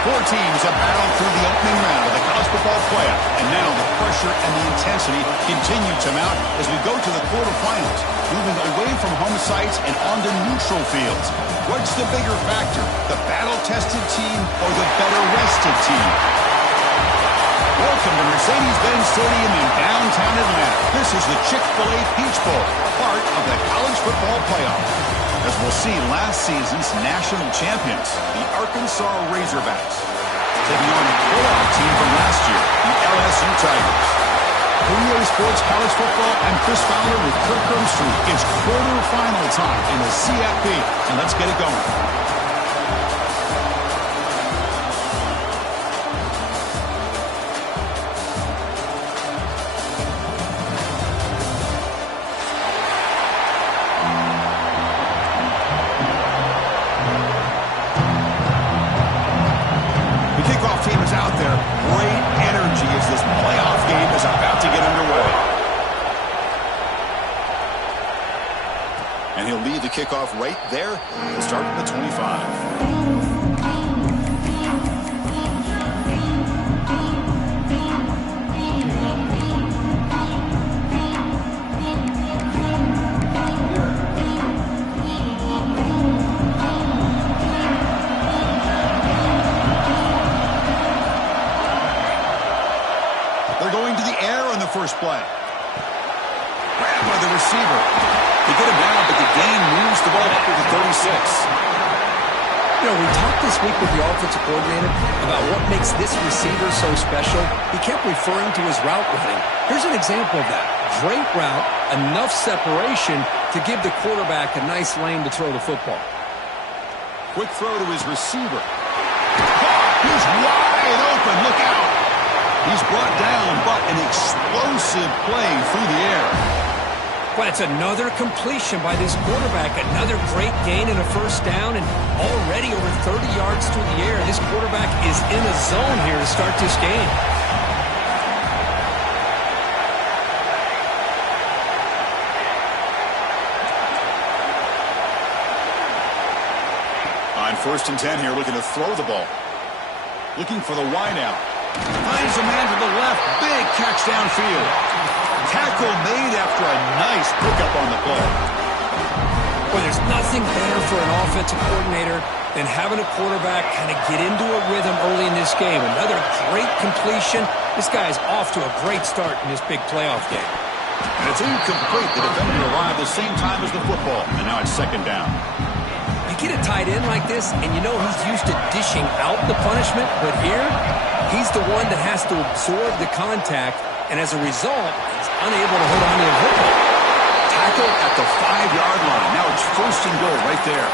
Four teams have battled through the opening round of the college football playoff, and now the pressure and the intensity continue to mount as we go to the quarterfinals, moving away from home sites and onto neutral fields. What's the bigger factor, the battle-tested team or the better-rested team? Welcome to Mercedes-Benz Stadium in downtown Atlanta. This is the Chick-fil-A Peach Bowl, part of the college football playoff. As we'll see, last season's national champions, the Arkansas Razorbacks, taking on a playoff team from last year, the LSU Tigers. EA Sports College Football, I'm Chris Fowler with Kirk Herbstreit. It's quarterfinal time in the CFP, and let's get it going. And he'll lead the kickoff right there to start at the 25. They're going to the air on the first play. Grabbed by the receiver. They get him down, but the gain moves the ball up to the 36. You know, we talked this week with the offensive coordinator about what makes this receiver so special. He kept referring to his route running. Here's an example of that. Great route, enough separation to give the quarterback a nice lane to throw the football. Quick throw to his receiver. He's wide open. Look out. He's brought down, but an explosive play through the air. But it's another completion by this quarterback. Another great gain and a first down, and already over 30 yards through the air. This quarterback is in a zone here to start this game. On 1st and 10 here, looking to throw the ball. Looking for the wide out. Finds a man to the left. Big catch downfield. Tackle made after a nice pickup on the play. Well, there's nothing better for an offensive coordinator than having a quarterback kind of get into a rhythm early in this game. Another great completion. This guy's off to a great start in this big playoff game. And it's incomplete. The defender arrived the same time as the football, and now it's 2nd down. You get a tight end like this, and you know he's used to dishing out the punishment, but here, he's the one that has to absorb the contact, and as a result, he's unable to hold on to the football. Tackle at the 5-yard line. Now it's 1st and goal right there.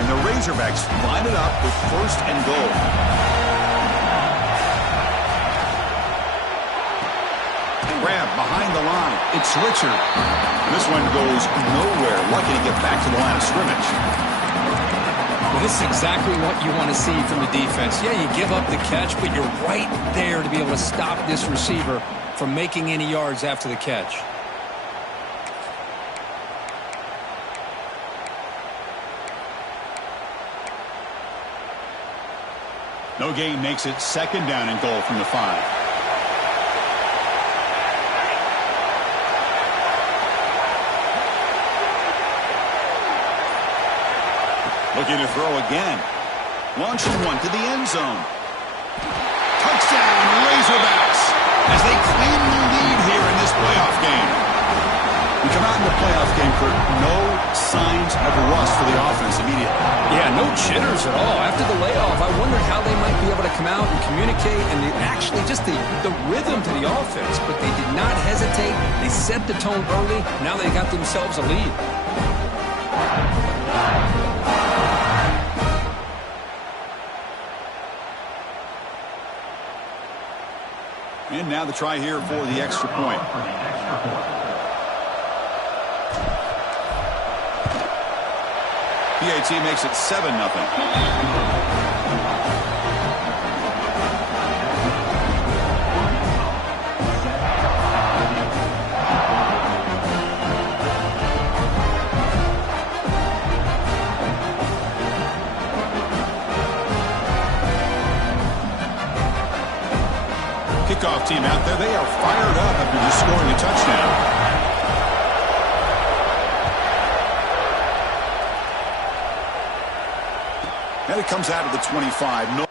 And the Razorbacks line it up with 1st and goal. Grab behind the line. It's Richard. And this one goes nowhere. Lucky to get back to the line of scrimmage. Well, this is exactly what you want to see from the defense. Yeah, you give up the catch, but you're right there to be able to stop this receiver from making any yards after the catch. No gain makes it 2nd down and goal from the 5. Looking to throw again. Launching one to the end zone. Touchdown, Razorbacks, as they claim the lead here in this playoff game. We come out in the playoff game for no signs of rust for the offense immediately. Yeah, no jitters at all. After the layoff, I wonder how they might be able to come out and communicate and actually just the rhythm to the offense. But they did not hesitate. They set the tone early. Now they got themselves a lead. And now the try here for the extra point. PAT makes it 7-0. kickoff team out there. They are fired up after just scoring a touchdown. And it comes out of the 25. No.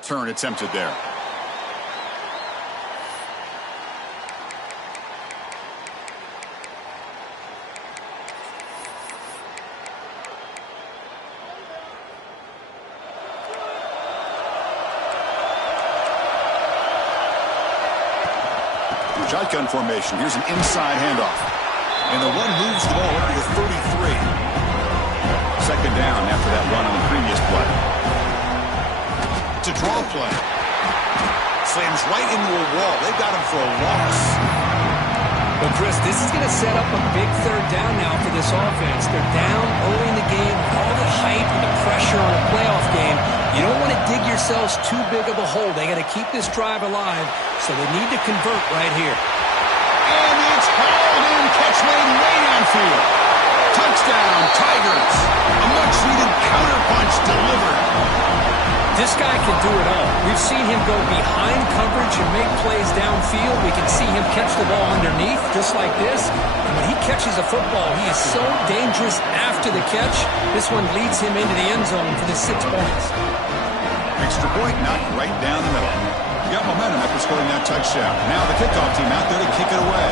Turn attempted there. Shotgun formation. Here's an inside handoff. And the one moves the ball over to 33. Second down after that run on the previous play. It's a draw play. Slams right into a wall. They've got him for a loss. Well, Chris, this is going to set up a big third down now for this offense. They're down early in the game. All the hype and the pressure on a playoff game. You don't want to dig yourselves too big of a hole. They got to keep this drive alive, so they need to convert right here. And it's hauled in, catch made way downfield. Touchdown, Tigers. A much-needed counterpunch delivered. This guy can do it all. We've seen him go behind coverage and make plays downfield. We can see him catch the ball underneath, just like this. And when he catches a football, he is so dangerous after the catch. This one leads him into the end zone for the 6 points. Extra point knocked right down the middle. You got momentum after scoring that touchdown. Now the kickoff team out there to kick it away.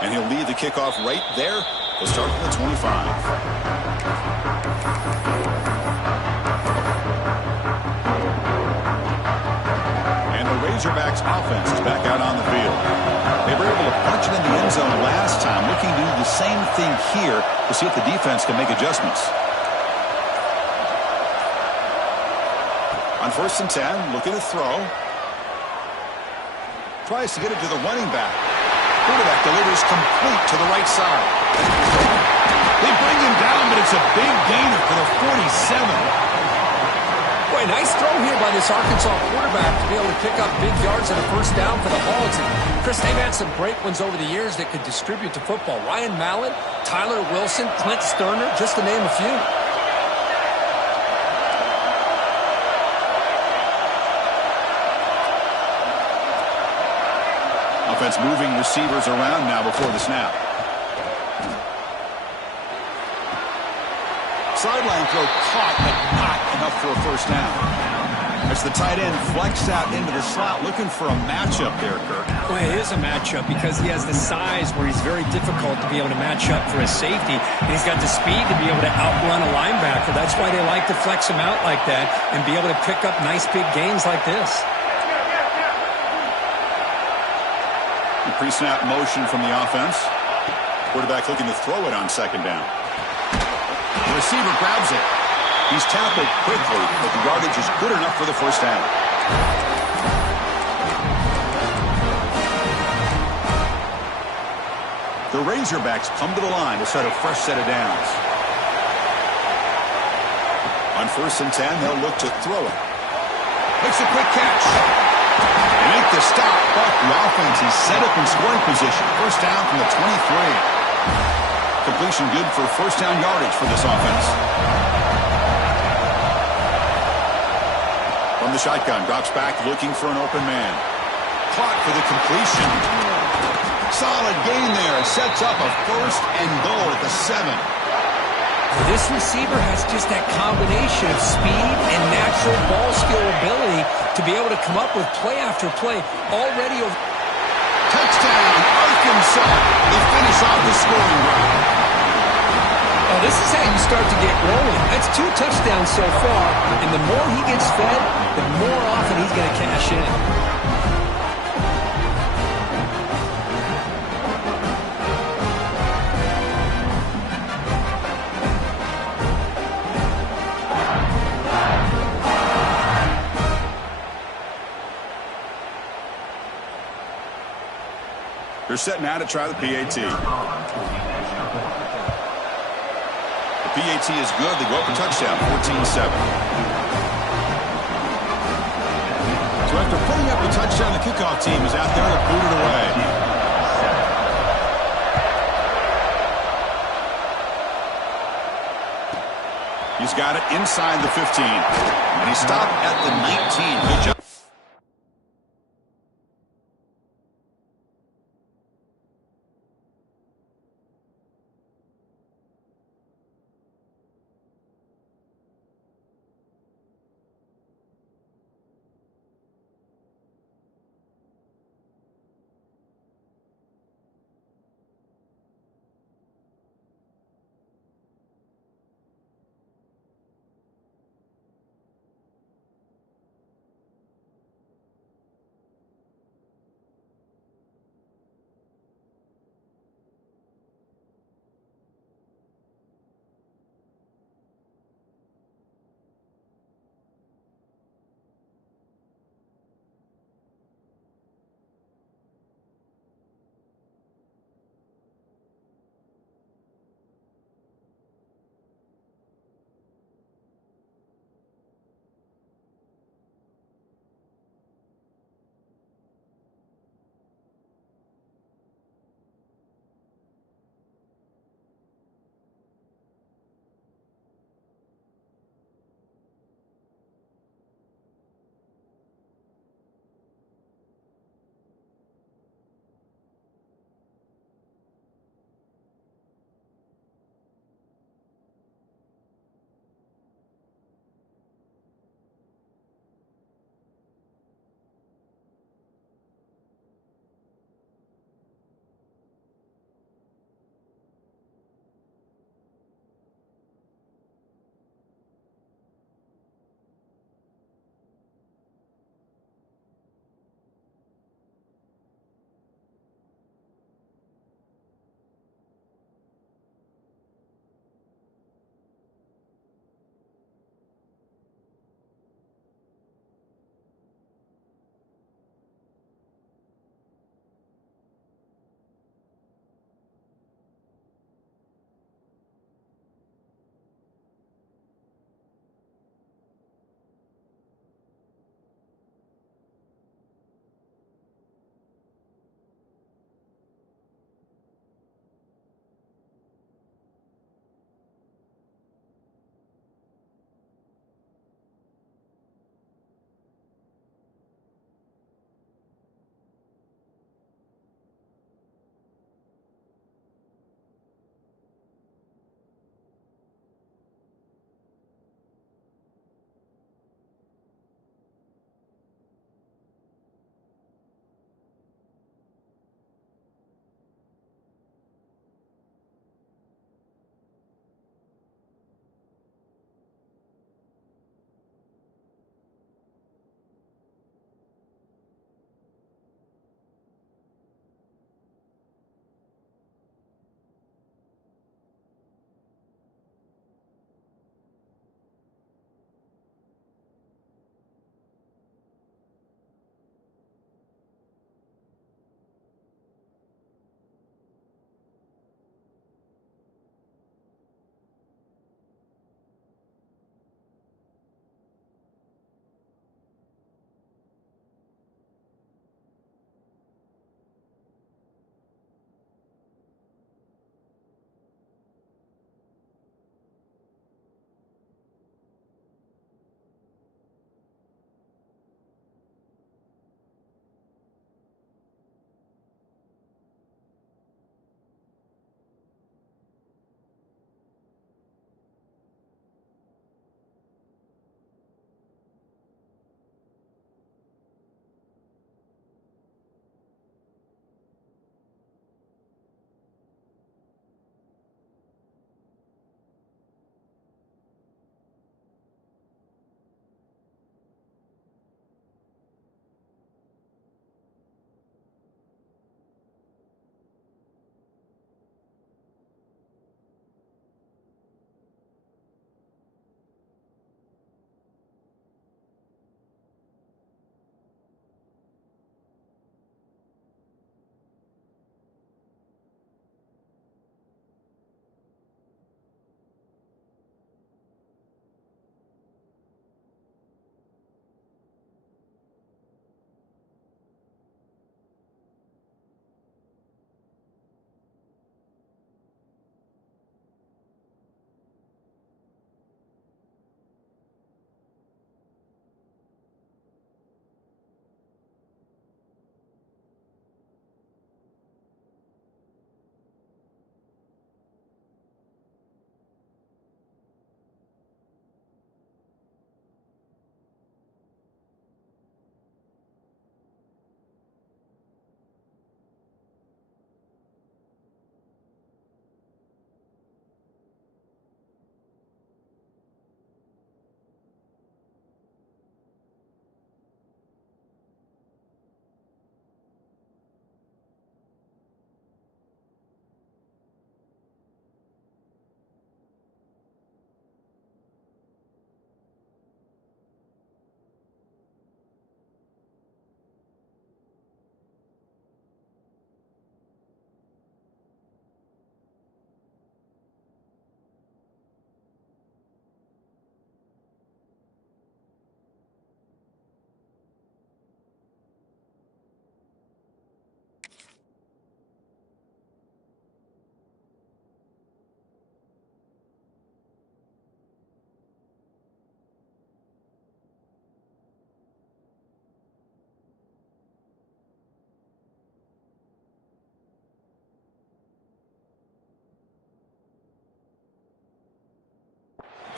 And he'll lead the kickoff right there. They'll start from the 25. And the Razorbacks offense is back out on the field. They were able to punch it in the end zone last time, looking to do the same thing here to see if the defense can make adjustments. On 1st and 10, looking to throw. Tries to get it to the running back. Quarterback delivers complete to the right side. They bring him down, but it's a big gainer for the 47. Boy, nice throw here by this Arkansas quarterback to be able to pick up big yards and a first down for the Hogs. And Chris, they've had some great ones over the years that could distribute the football. Ryan Mallett, Tyler Wilson, Clint Sterner, just to name a few. Defense moving receivers around now before the snap. Sideline throw caught, but not enough for a first down. As the tight end flexed out into the slot, looking for a matchup there, Kirk. Well, it is a matchup because he has the size where he's very difficult to be able to match up for his safety, and he's got the speed to be able to outrun a linebacker. That's why they like to flex him out like that and be able to pick up nice big gains like this. Pre-snap motion from the offense. Quarterback looking to throw it on second down. The receiver grabs it. He's tackled quickly, but the yardage is good enough for the first down. The Razorbacks come to the line to set a fresh set of downs. On 1st and 10, they'll look to throw it. Makes a quick catch. They make the stop, but the offense is set up in scoring position. First down from the 23. Completion good for first down yardage for this offense. From the shotgun, drops back looking for an open man. Caught for the completion. Solid gain there. Sets up a first and goal at the 7. This receiver has just that combination of speed and natural ball skill ability to be able to come up with play after play already over. Touchdown, Arkansas. They finish off the scoring drive. Oh, this is how you start to get rolling. That's 2 touchdowns so far, and the more he gets fed, the more often he's going to cash in. They're set now to try the PAT. The PAT is good. They go up a touchdown, 14-7. So after putting up a touchdown, the kickoff team is out there to boot it away. He's got it inside the 15. And he stopped at the 19. Good job.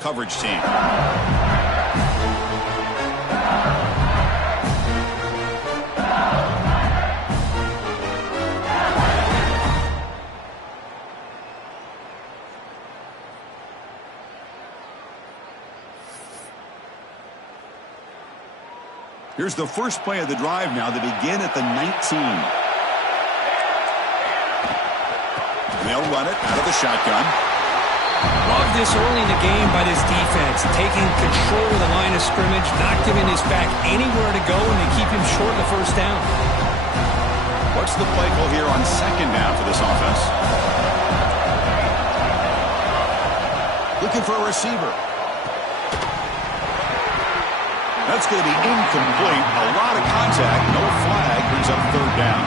coverage team. Here's the first play of the drive now. They begin at the 19. They'll run it out of the shotgun. Love this early in the game by this defense. Taking control of the line of scrimmage, not giving his back anywhere to go, and they keep him short of the first down. What's the play call here on second down for this offense? Looking for a receiver. That's going to be incomplete. A lot of contact. No flag. Brings up third down.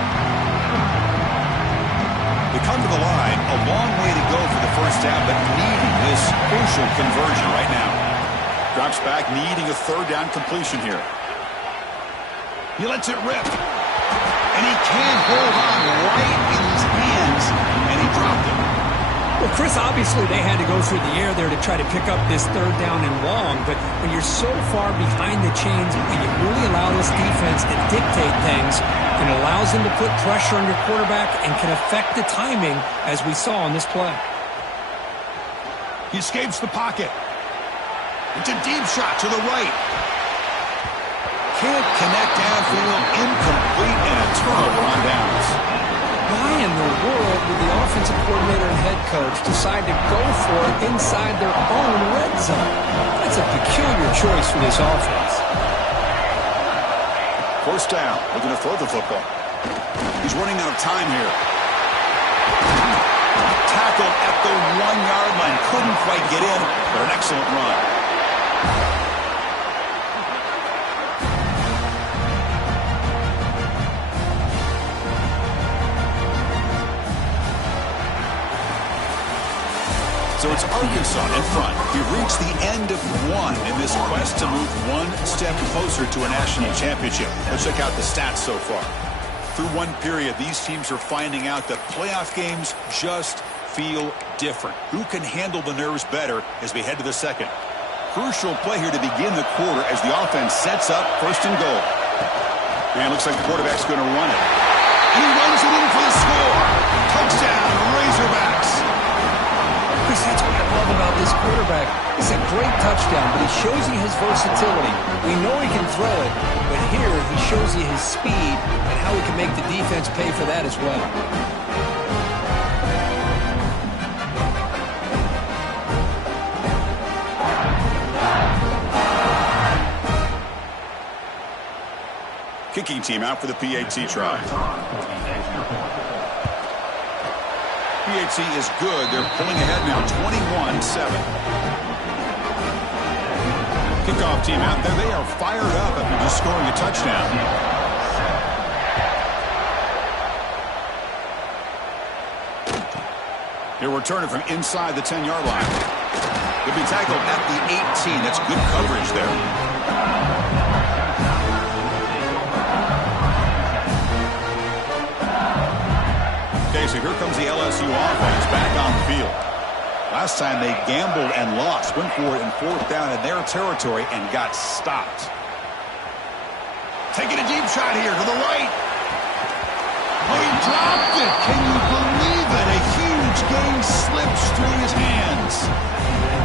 They come to the line. A long way to go for the first down, but needing this crucial conversion right now. Drops back, needing a third down completion here. He lets it rip. And he can't hold on right in his hands. And he dropped it. Well, Chris, obviously they had to go through the air there to try to pick up this third down and long, but when you're so far behind the chains and you really allow this defense to dictate things, it allows them to put pressure on your quarterback and can affect the timing, as we saw on this play. He escapes the pocket. It's a deep shot to the right. Can't connect downfield, incomplete, and a turnover on downs. Why in the world would the offensive coordinator and head coach decide to go for it inside their own red zone? That's a peculiar choice for this offense. First down, looking to throw the football. He's running out of time here. Tackled at the 1-yard line. Couldn't quite get in, but an excellent run. So it's Arkansas in front. We've reached the end of one in this quest to move one step closer to a national championship. Let's check out the stats so far. Through one period, these teams are finding out that playoff games just feel different. Who can handle the nerves better as we head to the second? Crucial play here to begin the quarter as the offense sets up first and goal. And looks like the quarterback's going to run it. And he runs it in for the score. Touchdown, Razorbacks. Chris, that's what I love about this quarterback. It's a great touchdown, but he shows you his versatility. We know he can throw it, but here he shows you his speed and how he can make the defense pay for that as well. Kicking team out for the PAT try. PAT is good. They're pulling ahead now, 21-7. Kickoff team out there. They are fired up after just scoring a touchdown. They're returning from inside the 10-yard line. They'll be tackled at the 18. That's good coverage there. Okay, so here comes the LSU offense back on the field. Last time they gambled and lost. Went for it in fourth down in their territory and got stopped. Taking a deep shot here to the right. Oh, he dropped it. Can you believe it? A huge game slips through his hands.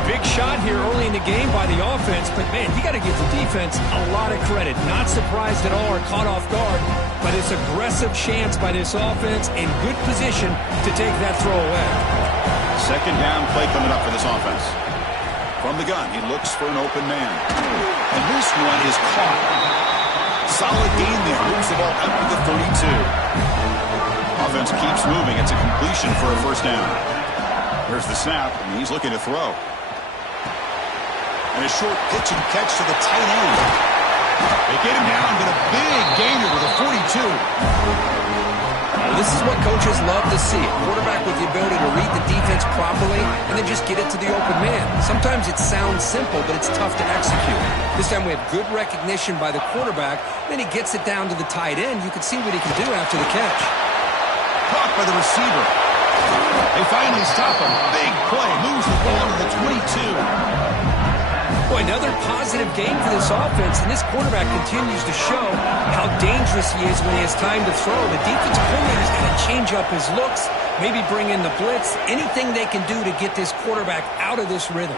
Big shot here early in the game by the offense, but man, you got to give the defense a lot of credit. Not surprised at all or caught off guard, but it's aggressive chance by this offense in good position to take that throw away. Second down play coming up for this offense. From the gun, he looks for an open man. And this one is caught. Solid gain there. Moves the ball up to the 32. Offense keeps moving. It's a completion for a first down. There's the snap, and he's looking to throw. And a short pitch and catch to the tight end. They get him down, but a big gainer to the 42. Well, this is what coaches love to see. A quarterback with the ability to read the defense properly and then just get it to the open man. Sometimes it sounds simple, but it's tough to execute. This time we have good recognition by the quarterback. Then he gets it down to the tight end. You can see what he can do after the catch. Caught by the receiver. They finally stop him. Big play. Moves the ball to the 22. Boy, another positive game for this offense, and this quarterback continues to show how dangerous he is when he has time to throw. The defensive coordinator's got to change up his looks, maybe bring in the blitz, anything they can do to get this quarterback out of this rhythm.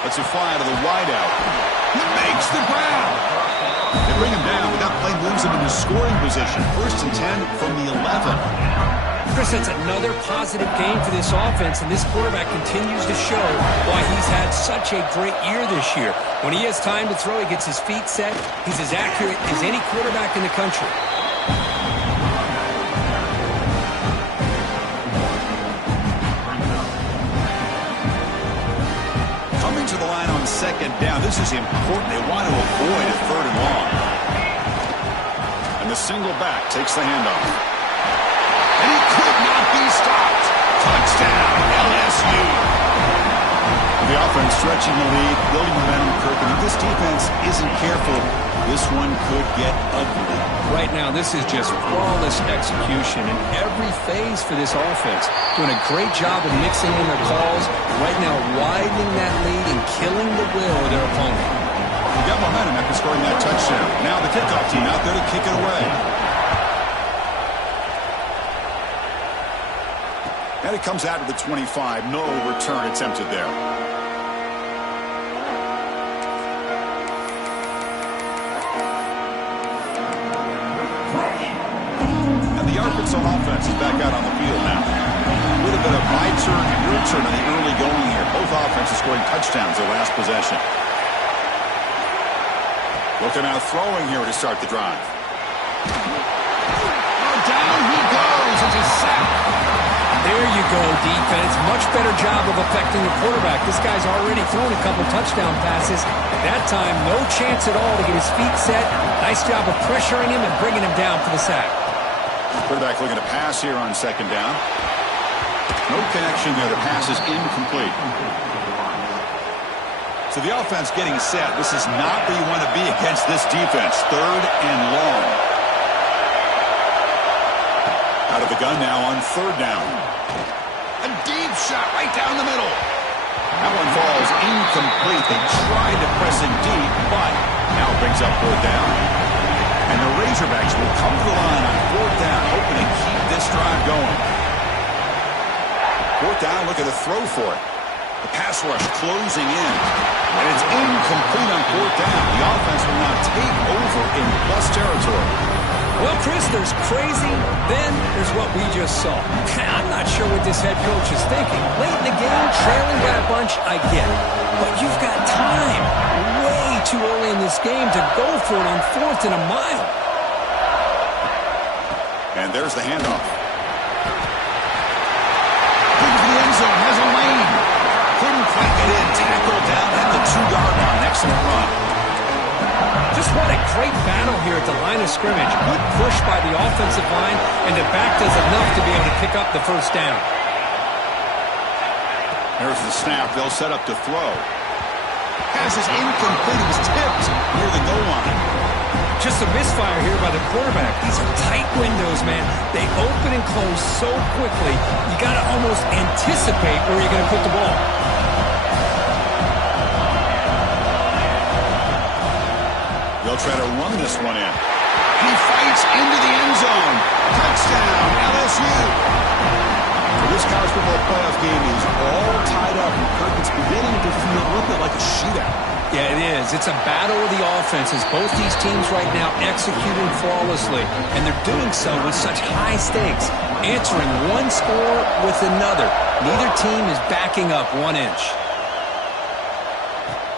Let's fly to the wideout. He makes the grab. They bring him down, but that play moves him into scoring position. 1st and 10 from the 11. Chris, that's another positive game for this offense, and this quarterback continues to show why he's had such a great year this year. When he has time to throw, he gets his feet set. He's as accurate as any quarterback in the country. Coming to the line on 2nd down. This is important. They want to avoid a 3rd and long. And the single back takes the handoff. And he could not be stopped. Touchdown, LSU. The offense stretching the lead, building momentum, Kirk. And if this defense isn't careful, this one could get ugly. Right now, this is just flawless execution in every phase for this offense. Doing a great job of mixing in their calls. Right now, widening that lead and killing the will of their opponent. They got momentum after scoring that touchdown. Now the kickoff team out there to kick it away. And it comes out to the 25. No return attempted there. And the Arkansas offense is back out on the field now. A little bit of my turn and your turn in the early going here. Both offenses scoring touchdowns their last possession. Looking out throwing here to start the drive. Down he goes. It's a sack. There you go, defense. Much better job of affecting the quarterback. This guy's already thrown a couple touchdown passes. That time, no chance at all to get his feet set. Nice job of pressuring him and bringing him down for the sack. Quarterback looking to pass here on 2nd down. No connection there. The pass is incomplete. So the offense getting set. This is not where you want to be against this defense. 3rd and long. Out of the gun now on 3rd down. A deep shot right down the middle. That one falls incomplete. They tried to press him deep, but now brings up 4th down. And the Razorbacks will come to the line on 4th down, hoping to keep this drive going. 4th down, look at the throw for it. The pass rush closing in. And it's incomplete on 4th down. The offense will now take over in plus territory. Well, Chris, there's crazy, then there's what we just saw. I'm not sure what this head coach is thinking. Late in the game, trailing by a bunch, I get it. But you've got time, way too early in this game to go for it on 4th and a mile. And there's the handoff. Looking for the end zone, has a lane. Couldn't quite get in, tackled down at the 2-yard line. Excellent run. Just what a great battle here at the line of scrimmage. Good push by the offensive line, and the back does enough to be able to pick up the 1st down. There's the snap. They'll set up to throw. Pass is incomplete. It was tipped near the goal line. Just a misfire here by the quarterback. These are tight windows, man. They open and close so quickly, you got to almost anticipate where you're going to put the ball. They'll try to run this one in. He fights into the end zone. Touchdown, LSU. So this college football playoff game is all tied up. Kirk, it's beginning to feel a little bit like a shootout. Yeah, it is. It's a battle of the offenses. Both these teams right now executing flawlessly, and they're doing so with such high stakes, answering one score with another. Neither team is backing up 1 inch.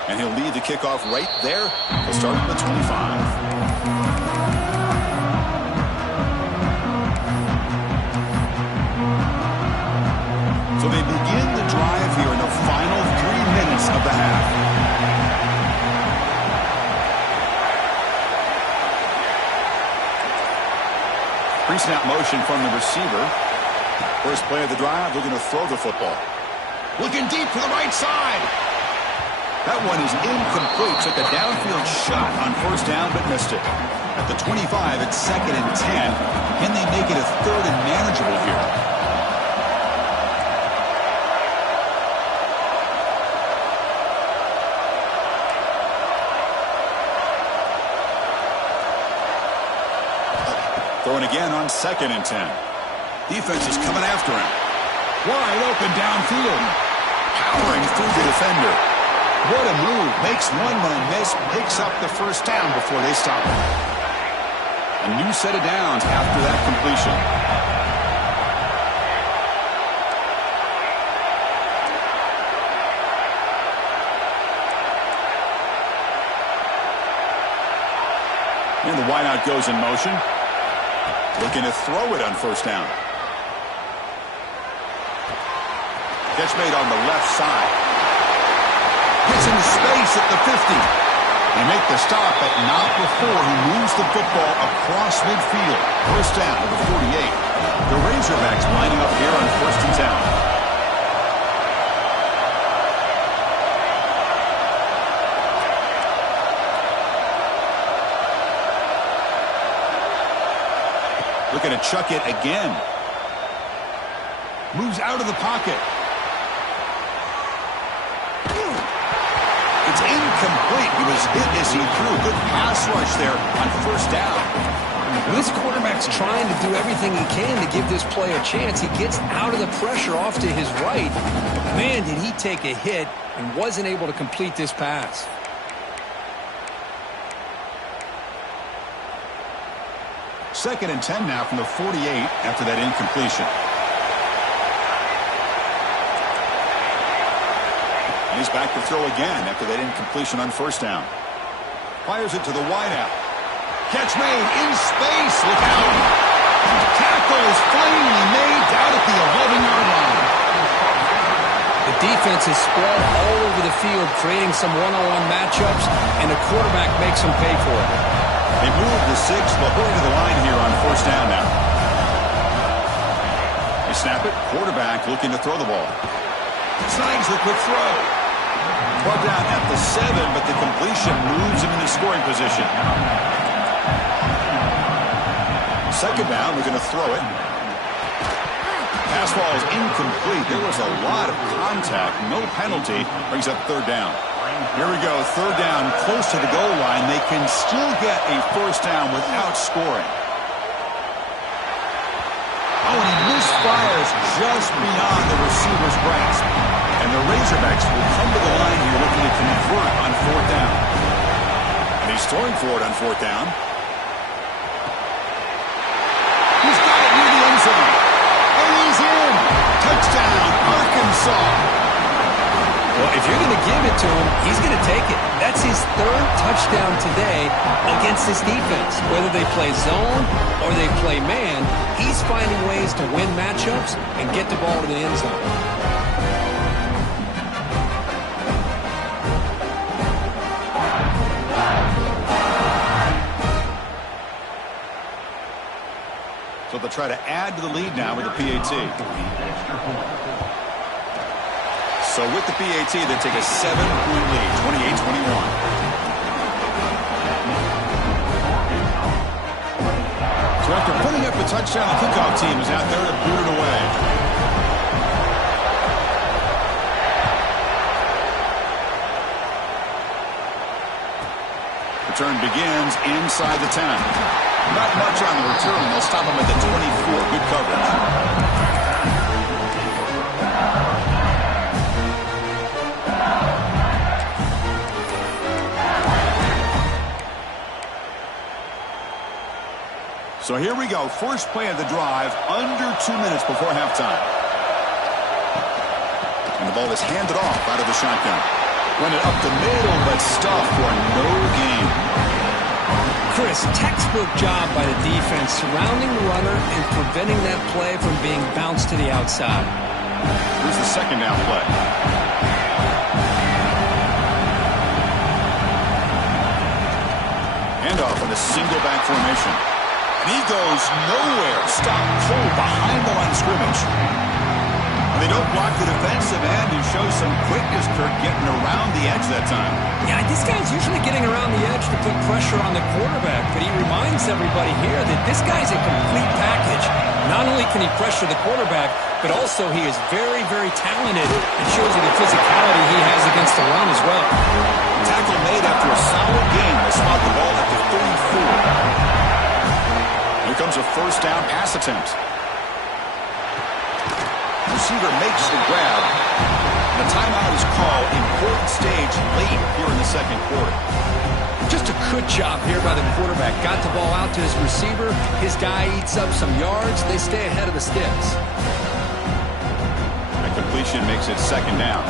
And he'll lead the kickoff right there. He'll start at the 25. So they begin the drive here in the final 3 minutes of the half. Pre-snap motion from the receiver. First play of the drive, looking to throw the football. Looking deep to the right side. That one is incomplete. Took a downfield shot on 1st down, but missed it. At the 25, it's 2nd and 10. Can they make it a 3rd and manageable here? Throwing again on 2nd and 10. Defense is coming after him. Wide open downfield. Powering through the defender. What a move. Makes one man miss. Picks up the first down before they stop him. A new set of downs after that completion. And the wideout goes in motion. Looking to throw it on first down. Catch made on the left side. Gets into space at the 50. They make the stop, but not before he moves the football across midfield. First down to the 48. The Razorbacks lining up here on 1st and 10. Looking to chuck it again. Moves out of the pocket. It's incomplete. He was hit as he threw. Good pass rush there on first down. This quarterback's trying to do everything he can to give this play a chance. He gets out of the pressure off to his right. But man, did he take a hit and wasn't able to complete this pass. Second and 10 now from the 48 after that incompletion. And he's back to throw again after that incompletion on first down. Fires it to the wideout. Catch made in space. Look out. Tackle is finally made down at the 11-yard line. The defense is spread all over the field, creating some one-on-one matchups, and the quarterback makes them pay for it. They move the 6, but going to the line here on first down now. They snap it. Quarterback looking to throw the ball. Snags the quick throw. Brought down at the 7, but the completion moves him into scoring position. Second down, we're going to throw it. Pass ball is incomplete. There was a lot of contact. No penalty. Brings up third down. Here we go. Third down, close to the goal line. They can still get a first down without scoring. Oh, and he misfires just beyond the receiver's grasp. And the Razorbacks will come to the line here looking to convert on fourth down. And he's throwing for it on fourth down. He's got it near the end zone. And he's in. Touchdown, Arkansas. Well, if you're going to give it to him, he's going to take it. That's his third touchdown today against this defense. Whether they play zone or they play man, he's finding ways to win matchups and get the ball to the end zone. So they'll try to add to the lead now with the PAT. So with the PAT, they take a 7-point lead, 28-21. So after putting up a touchdown, the kickoff team is out there to boot it away. Return begins inside the 10. Not much on the return. They'll stop him at the 24. Good coverage. So here we go. First play of the drive, under 2 minutes before halftime. And the ball is handed off out of the shotgun. Run it up the middle, but stuffed for no gain. Chris, textbook job by the defense surrounding the runner and preventing that play from being bounced to the outside. Here's the second down play. Handoff in a single back formation. And he goes nowhere. Stop cold behind the line of scrimmage. And they don't block the defensive end and show some quickness, Kirk, getting around the edge that time. Yeah, this guy's usually getting around the edge to put pressure on the quarterback, but he reminds everybody here that this guy's a complete package. Not only can he pressure the quarterback, but also he is very, very talented and shows you the physicality he has against the run as well. Tackle made after a solid game. They spot the ball at the 34. Here comes a first down pass attempt. Receiver makes the grab. The timeout is called. Important stage late here in the second quarter. Just a good job here by the quarterback. Got the ball out to his receiver. His guy eats up some yards. They stay ahead of the sticks. That completion makes it second down.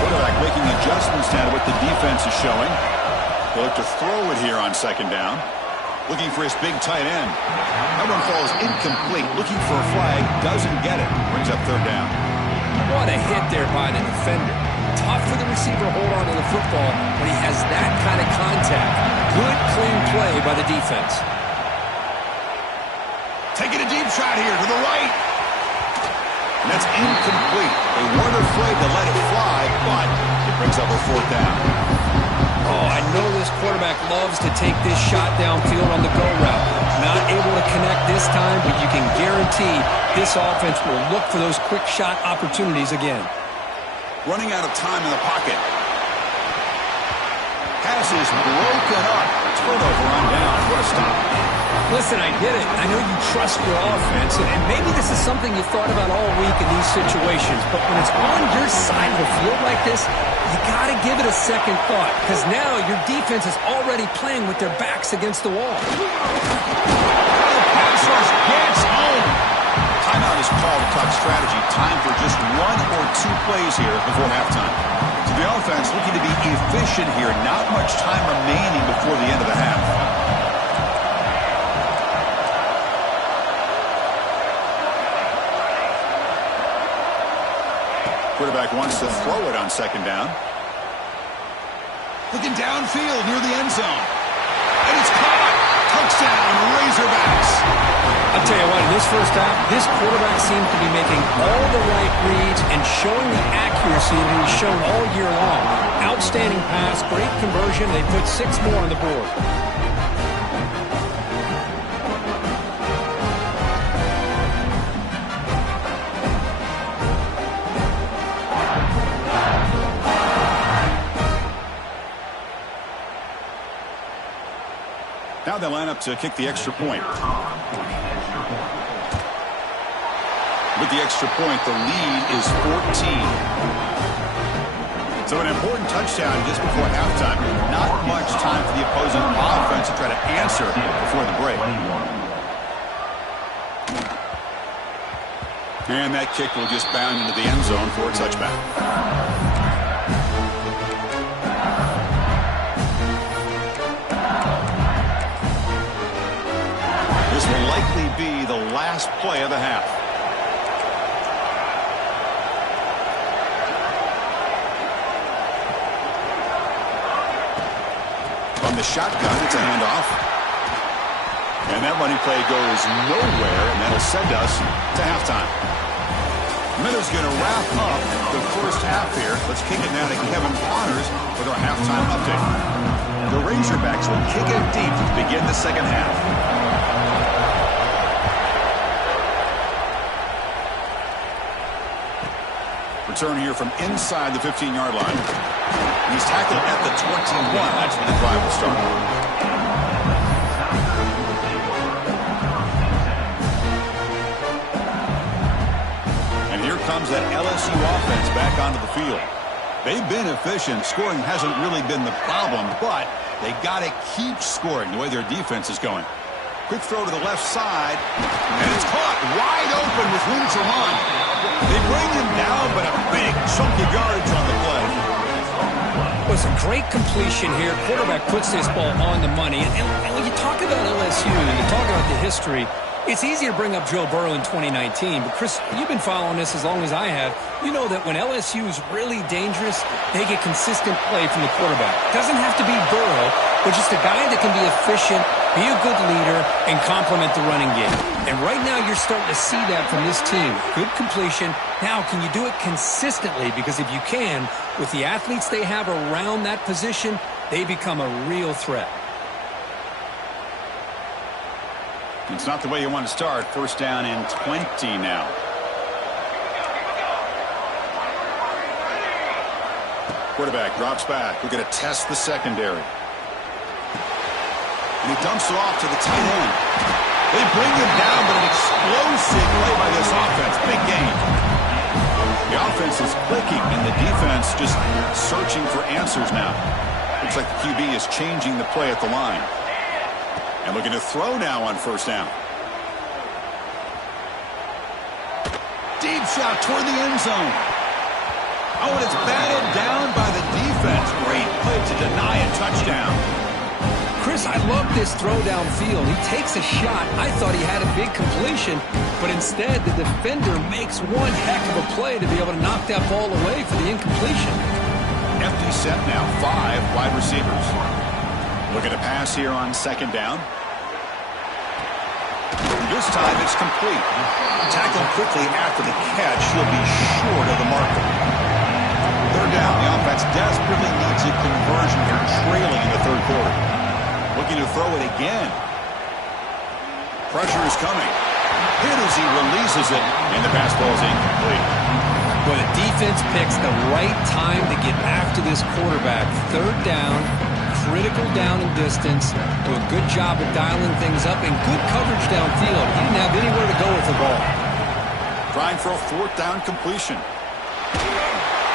Quarterback making adjustments now to what the defense is showing. He'll look to throw it here on second down. Looking for his big tight end. That one falls incomplete. Looking for a flag. Doesn't get it. Brings up third down. What a hit there by the defender. Tough for the receiver to hold on to the football when he has that kind of contact. Good, clean play by the defense. Taking a deep shot here to the right. And that's incomplete. They weren't afraid to let it fly, but it brings up a fourth down. Oh, I know this quarterback loves to take this shot downfield on the go route. Not able to connect this time, but you can guarantee this offense will look for those quick shot opportunities again. Running out of time in the pocket. Pass is broken up. Turnover on down. What a stop. Listen, I get it. I know you trust your offense, and maybe this is something you thought about all week in these situations, but when it's on your side of the field like this, you got to give it a second thought, because now your defense is already playing with their backs against the wall. The pass rush gets home. Timeout is called to talk strategy. Time for just one or two plays here before halftime. So the offense looking to be efficient here. Not much time remaining before the end of the half. Quarterback wants to throw it on second down. Looking downfield near the end zone. And it's caught. Touchdown, Razorbacks. I'll tell you what, in this first half, this quarterback seems to be making all the right reads and showing the accuracy that he's shown all year long. Outstanding pass, great conversion. They put 6 more on the board. Now they line up to kick the extra point. With the extra point, the lead is 14. So an important touchdown just before halftime. Not much time for the opposing offense to try to answer before the break. And that kick will just bound into the end zone for a touchback. This will likely be the last play of the half. From the shotgun, it's a handoff. And that running play goes nowhere, and that'll send us to halftime. Miller's going to wrap up the first half here. Let's kick it now to Kevin Connors with our halftime update. The Razorbacks will kick it deep to begin the second half. Return here from inside the 15-yard line. He's tackled at the 21. That's when the drive will start. And here comes that LSU offense back onto the field. They've been efficient. Scoring hasn't really been the problem, but they got to keep scoring the way their defense is going. Quick throw to the left side, and it's caught wide open with room to run. They bring him down, but a big chunk of yards on the play. It was a great completion here. Quarterback puts this ball on the money. And when you talk about LSU and you talk about the history, it's easy to bring up Joe Burrow in 2019. But, Chris, you've been following this as long as I have. You know that when LSU is really dangerous, they get consistent play from the quarterback. Doesn't have to be Burrow, but just a guy that can be efficient, be a good leader, and complement the running game. And right now you're starting to see that from this team. Good completion. Now, can you do it consistently? Because if you can, with the athletes they have around that position, they become a real threat. It's not the way you want to start. First down and 20 now. Quarterback drops back. We're going to test the secondary. And he dumps it off to the tight end. They bring him down, but an explosive play by this offense. Big gain. The offense is clicking, and the defense just searching for answers now. Looks like the QB is changing the play at the line. And looking to throw now on first down. Deep shot toward the end zone. Oh, and it's batted down by the defense. Great play to deny a touchdown. Chris, I love this throw downfield. He takes a shot. I thought he had a big completion, but instead the defender makes one heck of a play to be able to knock that ball away for the incompletion. Empty set now, 5 wide receivers. Looking to pass here on second down. This time it's complete. Tackled quickly after the catch. He'll be short of the marker. Third down. The offense desperately needs a conversion here, trailing in the third quarter. Looking to throw it again. Pressure is coming. Hit as he releases it, and the pass ball is incomplete. Well, the defense picks the right time to get after this quarterback. Third down, critical down and distance. Do a good job of dialing things up, and good coverage downfield. He didn't have anywhere to go with the ball. Trying for a fourth down completion.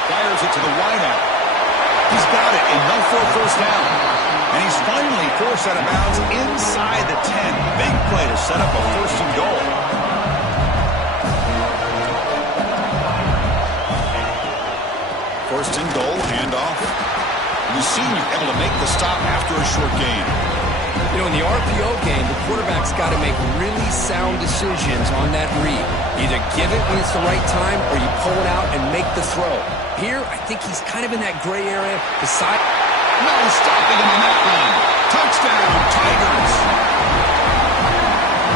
Fires it to the wideout. He's got it, and no for a first down. And he's finally forced out of bounds inside the 10. Big play to set up a first and goal. First and goal, handoff. The senior able to make the stop after a short gain. You know, in the RPO game, the quarterback's got to make really sound decisions on that read. Either give it when it's the right time, or you pull it out and make the throw. Here, I think he's kind of in that gray area. No stopping him on that one. Touchdown, Tigers.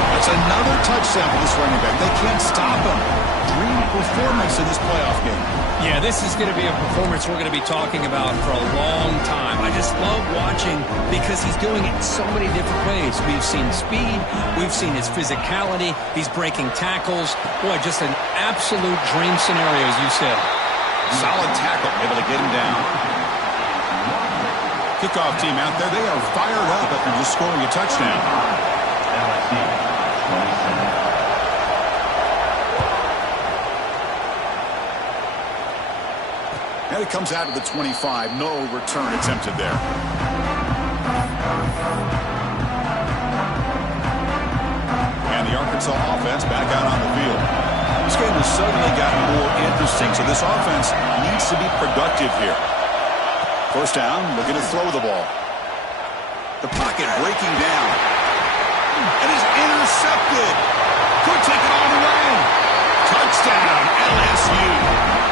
That's another touchdown for this running back. They can't stop him. Dream performance in this playoff game. Yeah, this is going to be a performance we're going to be talking about for a long time. I just love watching because he's doing it in so many different ways. We've seen speed. We've seen his physicality. He's breaking tackles. Boy, just an absolute dream scenario, as you said. Solid tackle, able to get him down. Kickoff team out there, they are fired up after just scoring a touchdown. And it comes out of the 25. No return attempted there. And the Arkansas offense back out on the field. This game has suddenly gotten more interesting, so this offense needs to be productive here. First down, looking to throw the ball. The pocket breaking down. And is intercepted. Could take it all the way. Touchdown, LSU.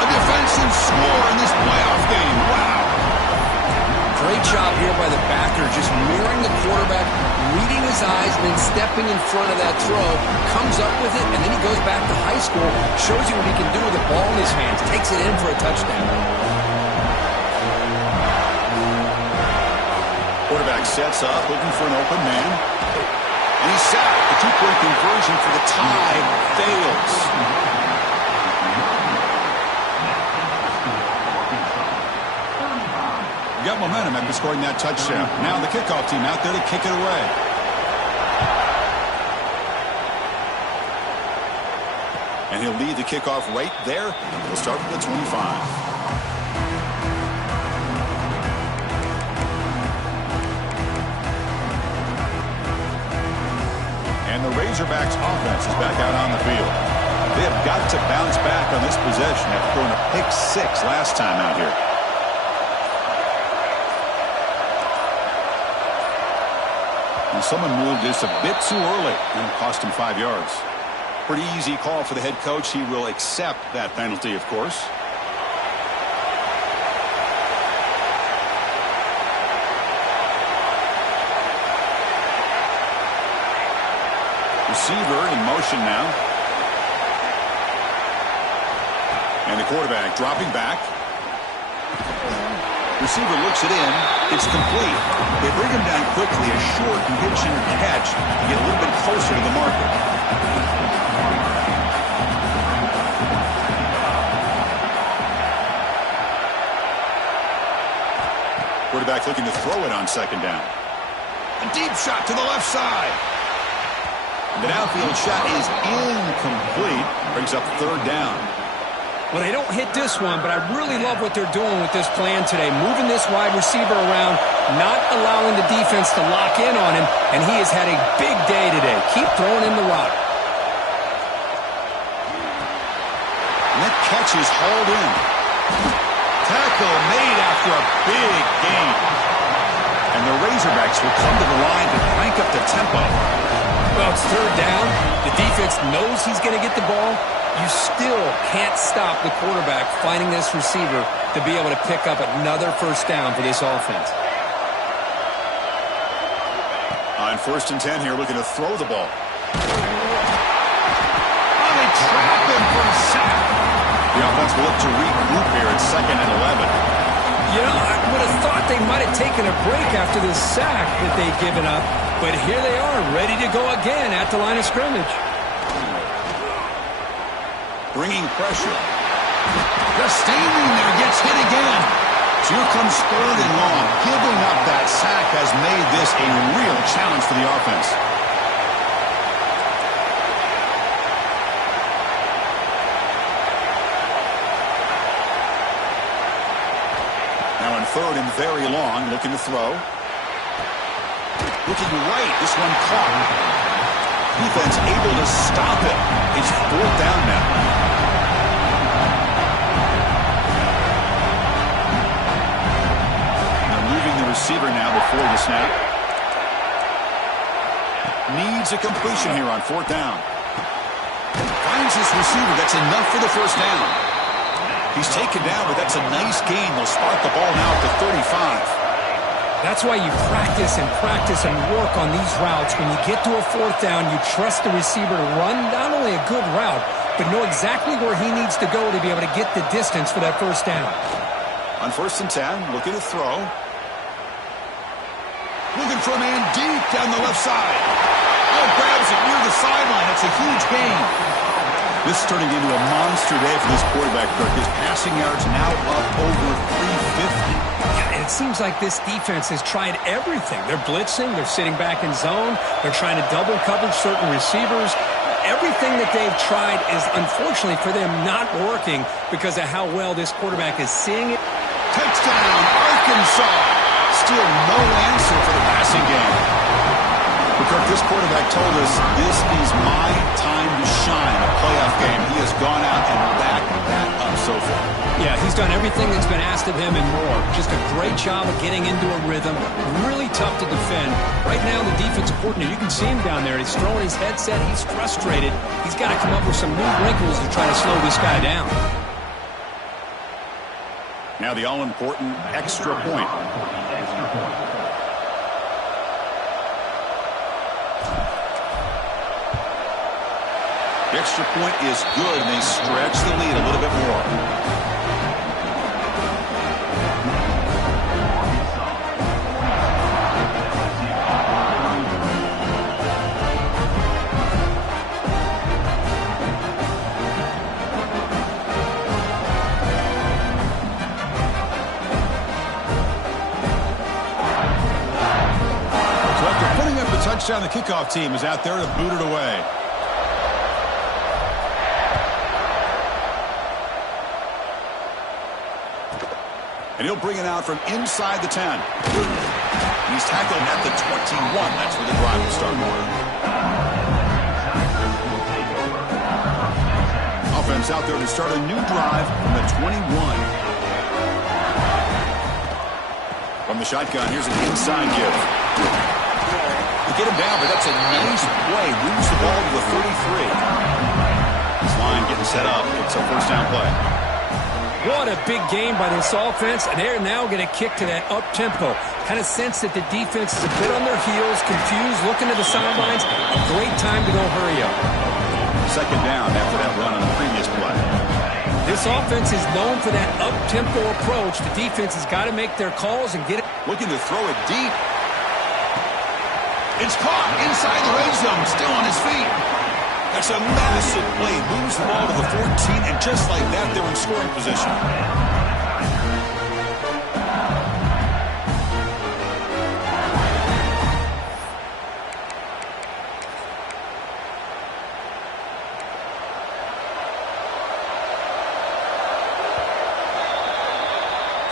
A defensive score in this playoff game. Wow. Great job here by the backer, just mirroring the quarterback, reading his eyes, and then stepping in front of that throw. Comes up with it, and then he goes back to high school, shows you what he can do with the ball in his hands, takes it in for a touchdown. Quarterback sets up, looking for an open man. And he's sacked. The two-point conversion for the tie fails. You got momentum after scoring that touchdown. Now the kickoff team out there to kick it away. And he'll lead the kickoff right there. We'll start with the 25. And the Razorbacks offense is back out on the field. They have got to bounce back on this possession after throwing a pick 6 last time out here. And someone moved this a bit too early and it cost him 5 yards. Pretty easy call for the head coach. He will accept that penalty, of course. Receiver in motion now. And the quarterback dropping back. Receiver looks it in. It's complete. They bring him down quickly. A short pitch and catch to get a little bit closer to the marker. Quarterback looking to throw it on second down. A deep shot to the left side. The downfield shot is incomplete. Brings up third down. Well, they don't hit this one, but I really love what they're doing with this plan today. Moving this wide receiver around, not allowing the defense to lock in on him, and he has had a big day today. Keep throwing in the rock. And that catch is hauled in. Tackle made after a big gain. And the Razorbacks will come to the line to crank up the tempo. Well, it's third down. The defense knows he's going to get the ball. You still can't stop the quarterback finding this receiver to be able to pick up another first down for this offense. On 1st and 10 here, looking to throw the ball. Oh, they trap him for a sack. The offense will look to regroup here at 2nd and 11. You know, I would have thought they might have taken a break after this sack that they'd given up, but here they are, ready to go again at the line of scrimmage. Bringing pressure. Just standing there, gets hit again. So here comes 3rd and long. Giving up that sack has made this a real challenge for the offense. Now in 3rd and very long, looking to throw. Looking right, this one caught. Defense able to stop it. It's 4th down now. Receiver now before the snap. Needs a completion here on 4th down. Finds his receiver. That's enough for the first down. He's taken down, but that's a nice gain. They'll start the ball now at the 35. That's why you practice and work on these routes. When you get to a 4th down, you trust the receiver to run not only a good route, but know exactly where he needs to go to be able to get the distance for that first down. On 1st and 10, looking to throw. Looking for a man deep down the left side. Oh, grabs it near the sideline. That's a huge gain. This is turning into a monster day for this quarterback, Kirk. His passing yards now up over 350. Yeah, and it seems like this defense has tried everything. They're blitzing. They're sitting back in zone. They're trying to double coverage certain receivers. Everything that they've tried is, unfortunately for them, not working because of how well this quarterback is seeing it. Touchdown, Arkansas. Still no answer for the passing game. Because this quarterback told us this is my time to shine, a playoff game. He has gone out and backed that up so far. Yeah, he's done everything that's been asked of him and more. Just a great job of getting into a rhythm. Really tough to defend. Right now, the defensive coordinator, you can see him down there. He's throwing his headset. He's frustrated. He's got to come up with some new wrinkles to try to slow this guy down. Now the all-important extra point. The extra point is good, and they stretch the lead a little bit more. Touchdown, the kickoff team is out there to boot it away. And he'll bring it out from inside the 10. And he's tackled at the 21. That's where the drive will start. Offense out there to start a new drive from the 21. From the shotgun, here's an inside give. Get him down, but that's a nice play. Moves the ball to the 33. This line getting set up. It's a first down play. What a big game by this offense, and they're now going to kick to that up-tempo. Kind of sense that the defense is a bit on their heels, confused, looking to the sidelines. A great time to go hurry up. Second down after that run on the previous play. This offense is known for that up-tempo approach. The defense has got to make their calls and get it. Looking to throw it deep. It's caught inside the red zone, still on his feet. That's a massive play. Moves the ball to the 14, and just like that, they're in scoring position.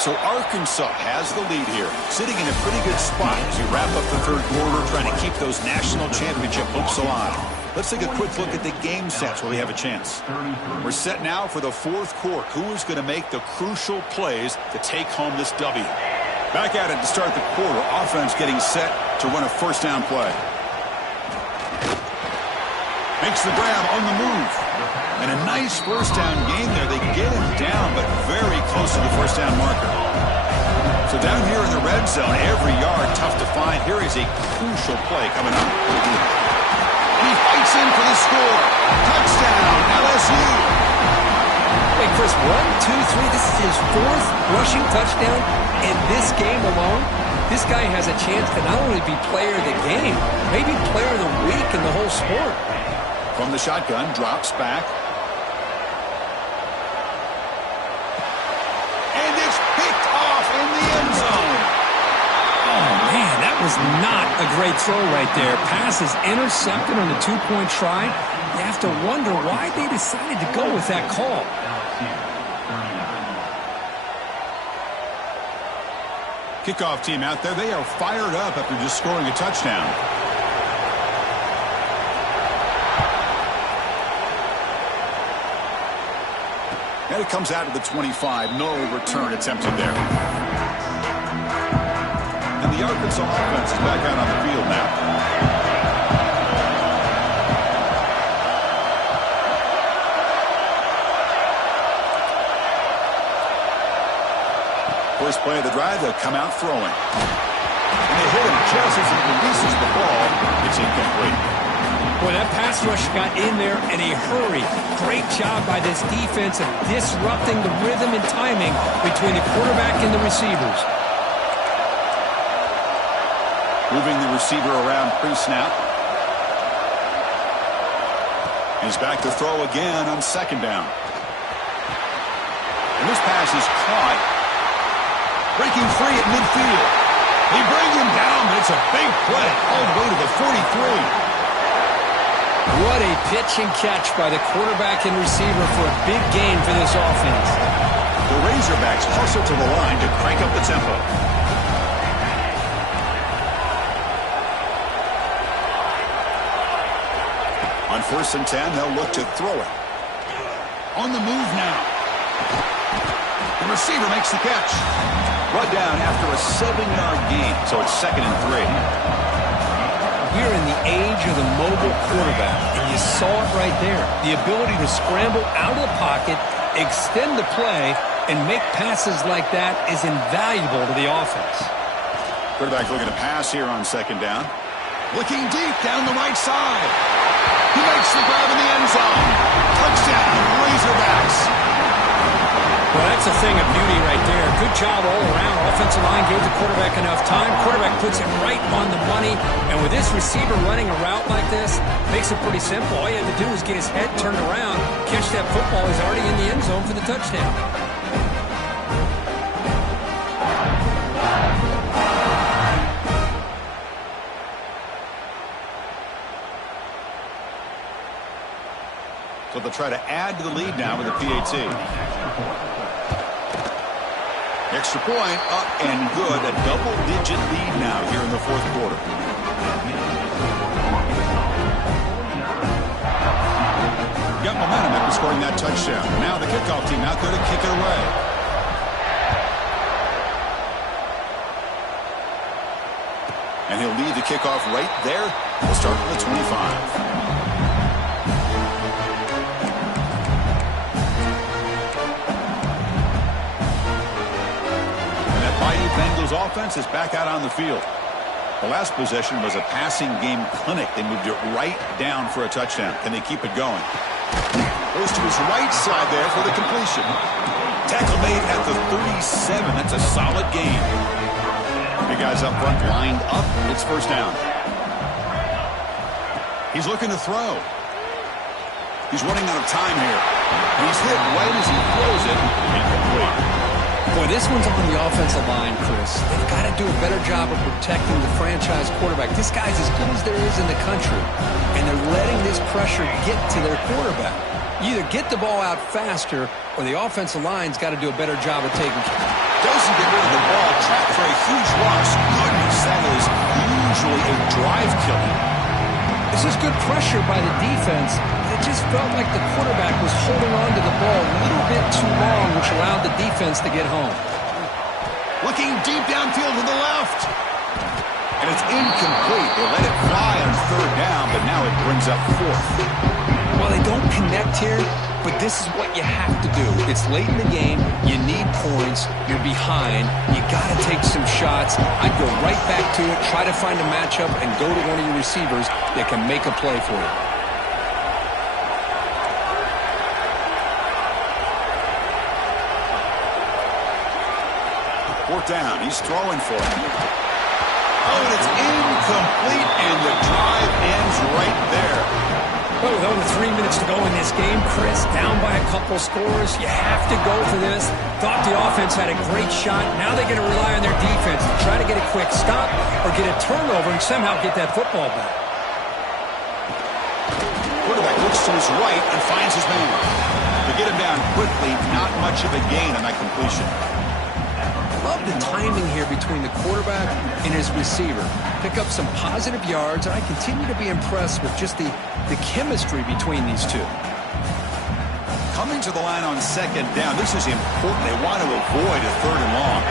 So Arkansas has the lead here, sitting in a pretty good spot as we wrap up the third quarter, trying to keep those national championship hopes alive. Let's take a quick look at the game sets where we have a chance. We're set now for the fourth quarter. Who is going to make the crucial plays to take home this W? Back at it to start the quarter. Offense getting set to run a first down play. Makes the grab on the move. And a nice first down gain there. They get him down, but very close to the first down marker. So down here in the red zone, every yard tough to find. Here is a crucial play coming up. And he fights in for the score. Touchdown, LSU. Wait, Chris, 1, 2, 3. This is his fourth rushing touchdown in this game alone. This guy has a chance to not only be player of the game, maybe player of the week in the whole sport. From the shotgun, drops back. And it's picked off in the end zone. Oh, man, that was not a great throw right there. Pass is intercepted on the two-point try. You have to wonder why they decided to go with that call. Kickoff team out there. They are fired up after just scoring a touchdown. And it comes out to the 25. No return attempted there. And the Arkansas offense is back out on the field now. First play of the drive, they'll come out throwing. And they hit him just as he releases the ball. It's incomplete. Boy, that pass rush got in there in a hurry. Great job by this defense of disrupting the rhythm and timing between the quarterback and the receivers. Moving the receiver around pre-snap. He's back to throw again on second down. And this pass is caught. Breaking free at midfield. They bring him down, but it's a big play all the way to the 43. What a pitch and catch by the quarterback and receiver for a big gain for this offense. The Razorbacks hustle to the line to crank up the tempo. On 1st and 10, they'll look to throw it. On the move now. The receiver makes the catch. Brought down after a 7-yard gain, so it's 2nd and 3. We're in the age of the mobile quarterback, and you saw it right there. The ability to scramble out of the pocket, extend the play, and make passes like that is invaluable to the offense. Quarterback looking to pass here on 2nd down. Looking deep down the right side. He makes the grab in the end zone. Touchdown, Razorbacks. Well, that's a thing of beauty right there. Good job all around. Offensive line gave the quarterback enough time. Quarterback puts it right on the money. And with this receiver running a route like this, makes it pretty simple. All you had to do was get his head turned around, catch that football. He's already in the end zone for the touchdown. So they'll try to add to the lead now with a PAT. Extra point, up and good. A double-digit lead now here in the fourth quarter. Got momentum after scoring that touchdown. Now the kickoff team out there to kick it away. And he'll lead the kickoff right there. We'll start with the 25. Bengals offense is back out on the field. The last possession was a passing game clinic. They moved it right down for a touchdown. Can they keep it going? Goes to his right side there for the completion. Tackle made at the 37. That's a solid gain. Big guys up front lined up. It's first down. He's looking to throw. He's running out of time here. And he's hit right as he throws it. Incomplete. Boy, this one's on the offensive line, Chris. They've got to do a better job of protecting the franchise quarterback. This guy's as good as there is in the country, and they're letting this pressure get to their quarterback. You either get the ball out faster, or the offensive line's got to do a better job of taking care of it. Doesn't get rid of the ball. Trapped for a huge loss. Goodness, that is usually a drive killer. This is good pressure by the defense. It just felt like the quarterback was holding on to the ball a little bit too long, which allowed the defense to get home. Looking deep downfield to the left. And it's incomplete. They let it fly on third down, but now it brings up fourth. Well, they don't connect here, but this is what you have to do. It's late in the game. You need points. You're behind. You got to take some shots. I'd go right back to it, try to find a matchup, and go to one of your receivers that can make a play for you. Fourth down. He's throwing for it. Oh, and it's incomplete, and the drive ends right there. Well, with only 3 minutes to go in this game, Chris, down by a couple scores, you have to go for this. Thought the offense had a great shot. Now they're going to rely on their defense to try to get a quick stop or get a turnover and somehow get that football back. Quarterback looks to his right and finds his man. To get him down quickly, not much of a gain on that completion. Love the timing here between the quarterback and his receiver. Pick up some positive yards, and I continue to be impressed with just the chemistry between these two. Coming to the line on second down, this is important. They want to avoid a third and long.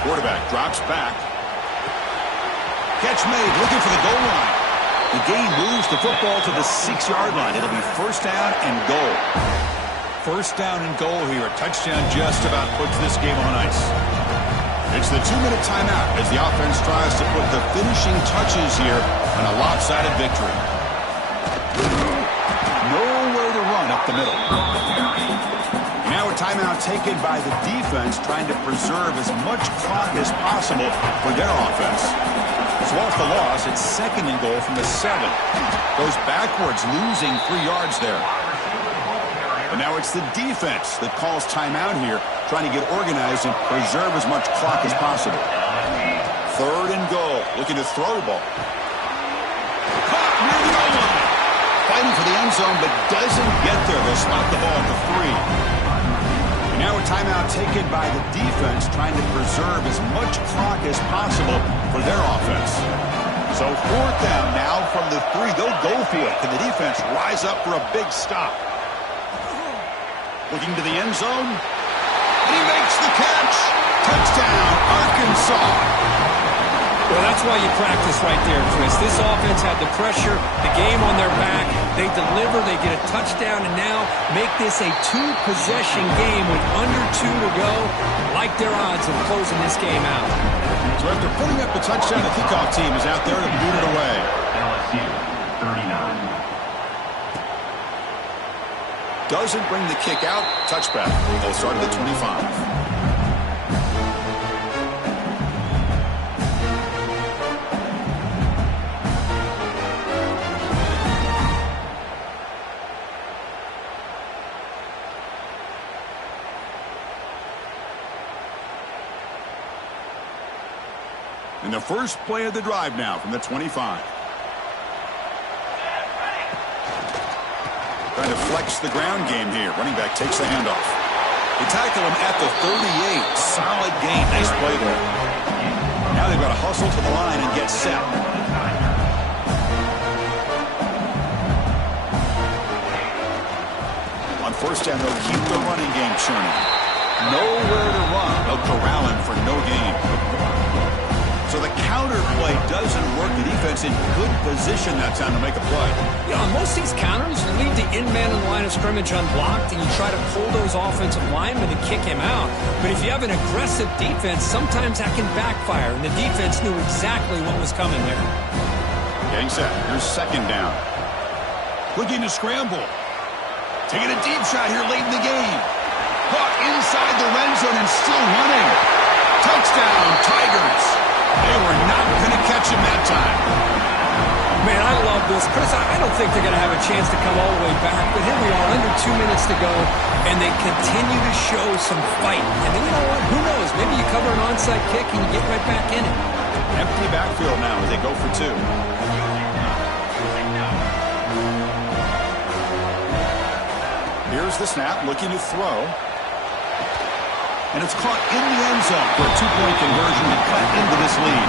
Quarterback drops back. Catch made, looking for the goal line. The game moves the football to the 6-yard line. It'll be first down and goal. First down and goal here. A touchdown just about puts this game on ice. It's the 2-minute timeout as the offense tries to put the finishing touches here on a lopsided victory. Nowhere to run up the middle. Now a timeout taken by the defense, trying to preserve as much clock as possible for their offense. So off the loss, it's second and goal from the 7. Goes backwards, losing 3 yards there. And now it's the defense that calls timeout here, trying to get organized and preserve as much clock as possible. Third and goal, looking to throw the ball. Caught near the goal line. Fighting for the end zone, but doesn't get there. They'll spot the ball at the 3. And now a timeout taken by the defense, trying to preserve as much clock as possible for their offense. So fourth down now from the 3. They'll go for it. Can the defense rise up for a big stop? Looking to the end zone. And he makes the catch. Touchdown, Arkansas. Well, that's why you practice right there, Chris. This offense had the pressure, the game on their back. They deliver, they get a touchdown, and now make this a 2-possession game with under 2 to go. Like their odds of closing this game out. So after putting up the touchdown, the kickoff team is out there to boot it away. LSU, 39. Doesn't bring the kick out. Touchback. They'll start at the 25. And the first play of the drive now from the 25. Trying to flex the ground game here. Running back takes the handoff. They tackle him at the 38. Solid gain. Nice play there. Now they've got to hustle to the line and get set. On first down, they'll keep the running game churning. Nowhere to run. They'll corral him for no gain. So the counter play doesn't work. The defense in good position that time to make a play. Yeah, on most of these counters, you leave the in-man in the line of scrimmage unblocked, and you try to pull those offensive linemen and kick him out. But if you have an aggressive defense, sometimes that can backfire, and the defense knew exactly what was coming there. Getting set. Here's second down. Looking to scramble. Taking a deep shot here late in the game. Caught inside the red zone and still running. Touchdown, Tigers. They were not going to catch him that time. Man, I love this. Chris, I don't think they're going to have a chance to come all the way back, but here we are, under 2 minutes to go, and they continue to show some fight. And then, you know what? Who knows? Maybe you cover an onside kick and you get right back in it. Empty backfield now as they go for 2. Here's the snap, looking to throw. And it's caught in the end zone for a two-point conversion to cut into this lead.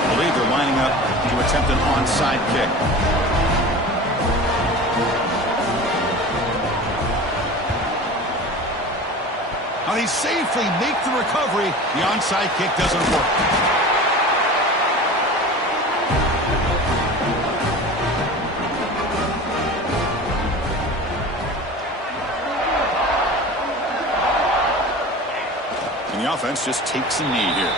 I believe they're lining up to attempt an onside kick. Now they safely make the recovery. The onside kick doesn't work. And the offense just takes a knee here.